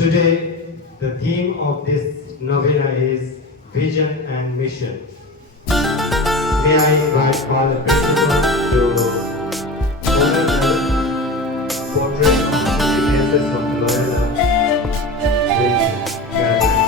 today, the theme of this novena is Vision and Mission. May I invite all the principals to honor the portrait of the Ignatius of Loyola with gathering.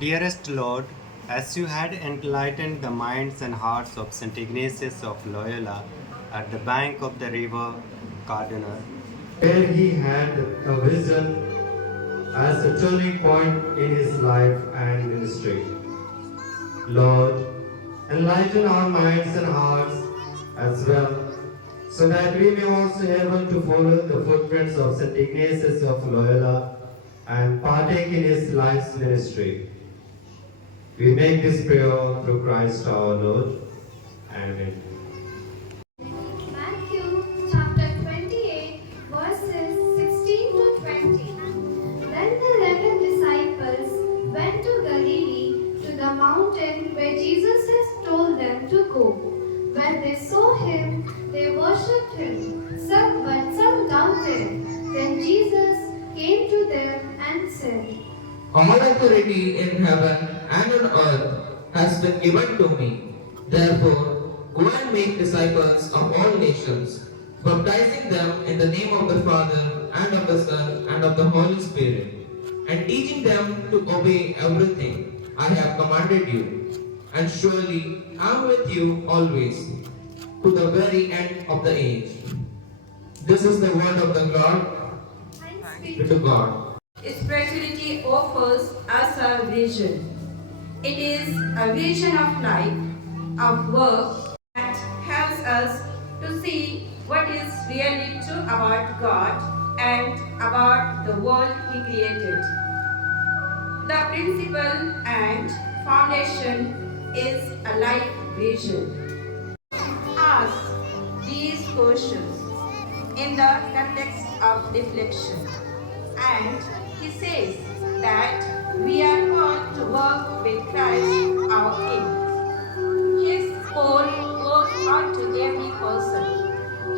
Dearest Lord, as you had enlightened the minds and hearts of St. Ignatius of Loyola at the bank of the river Cardinal, where he had a vision as a turning point in his life and ministry. Lord, enlighten our minds and hearts as well, so that we may also be able to follow the footprints of St. Ignatius of Loyola and partake in his life's ministry. We make this prayer through Christ our Lord. Amen. Matthew chapter 28 verses 16 to 20. Then the 11 disciples went to Galilee to the mountain where Jesus had told them to go. When they saw him, they worshipped him, but some doubted. Then Jesus came to them and said, All authority in heaven and on earth has been given to me. Therefore, go and make disciples of all nations, baptizing them in the name of the Father, and of the Son, and of the Holy Spirit, and teaching them to obey everything I have commanded you. And surely I am with you always, to the very end of the age. This is the word of the Lord. Thanks Be be to God. Spirituality offers us a vision. It is a vision of life, of work that helps us to see what is really true about God and about the world He created. The principle and foundation is a life vision. Ask these questions in the context of reflection, and he says that we are called to work with Christ our King. His call goes out to every person.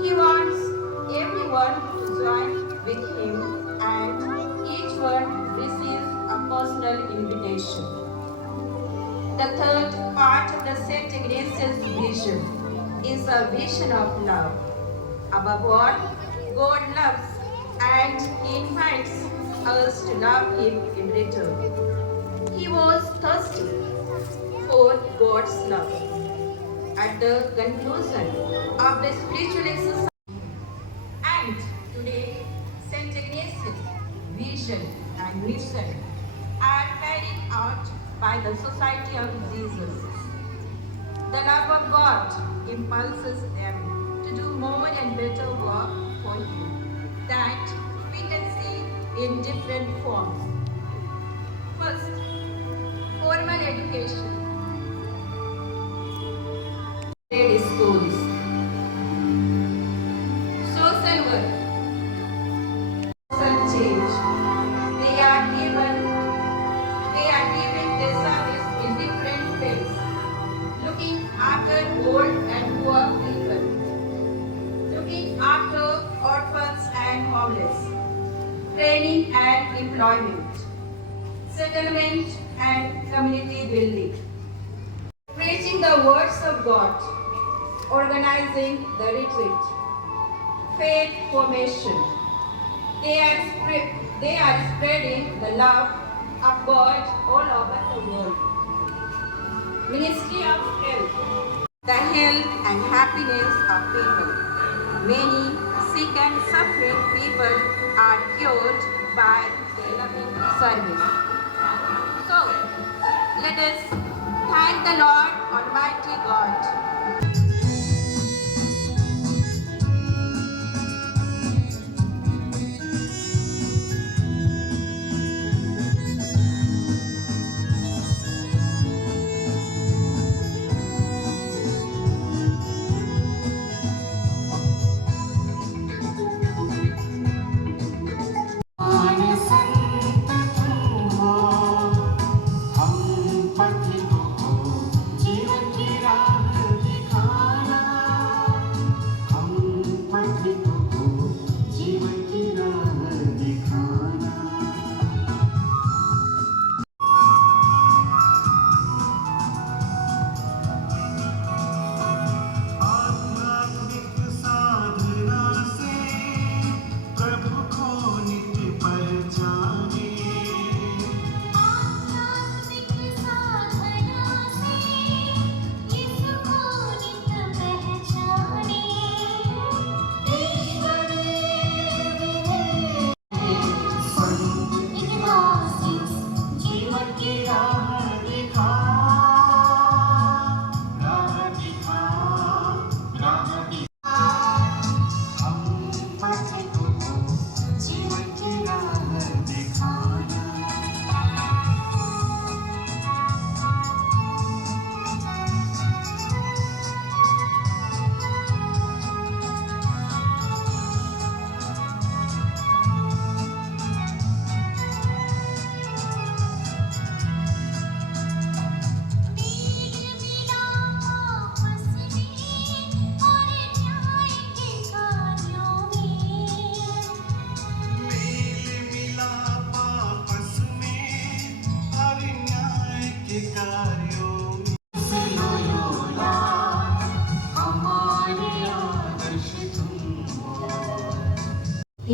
He wants everyone to join with him, and each one receives a personal invitation. The third part of the St. Ignatius vision is a vision of love. Above all, God loves, and He invites us to love Him in return. He was thirsty for God's love. At the conclusion of the spiritual exercise, and today, St. Ignatius' vision and mission are carried out by the Society of Jesus. The love of God impulses them to do more and better work for Him that we can see in different forms. First, formal education. Trade schools. Social work. Social change. They are given their service in different ways. Looking after old and poor people. Looking after orphans and homeless. Training and employment. Settlement and community building. Preaching the words of God. Organizing the retreat. Faith formation. They are spreading the love of God all over the world. Ministry of Health. The health and happiness of people. Many sick and suffering people are cured by their loving service. So, let us thank the Lord Almighty God.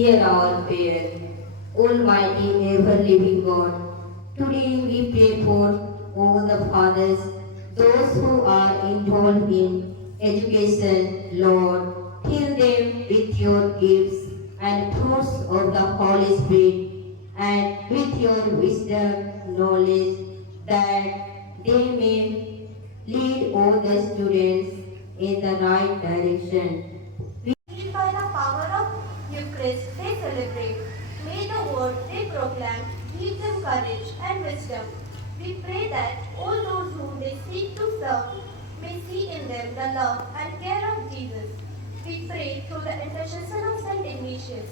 hear our prayer. Almighty, ever-living God, today we pray for all the fathers, those who are involved in education, Lord. Fill them with your gifts and fruits of the Holy Spirit, and with your wisdom, knowledge, that they may lead all the students in the right direction. By the power of Eucharist they celebrate, may the word they proclaim give them courage and wisdom. We pray that all those whom they seek to serve may see in them the love and care of Jesus. We pray through the intercession of Saint Ignatius.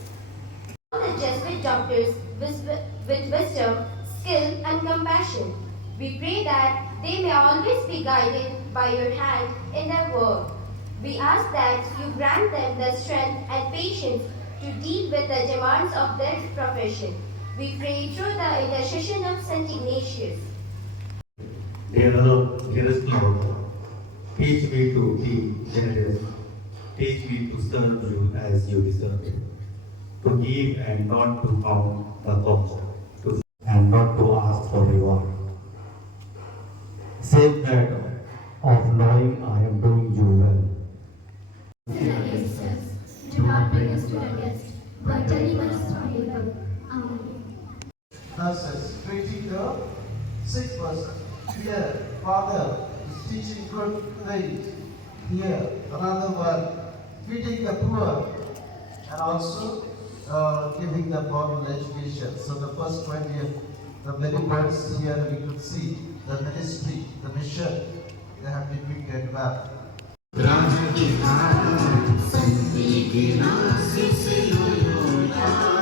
All the Jesuit doctors with wisdom, skill, and compassion. We pray that they may always be guided by your hand in their work. We ask that you grant them the strength and patience to deal with the demands of their profession. We pray through the intercession of Saint Ignatius. Dearest Lord, teach me to be generous. Teach me to serve you as you deserve. To give and not to count the cost. And not to ask for reward. Save that of knowing I am doing you well. Do not bring us to the test, but deliver us from evil. Amen. Nurses treating the sick person. Here, father is teaching good things. Here, another one feeding the poor and also giving the moral education. So the first 20th, the many points here we could see the ministry, the mission, they have depicted well. Raja di Santi Ignatius Loyola.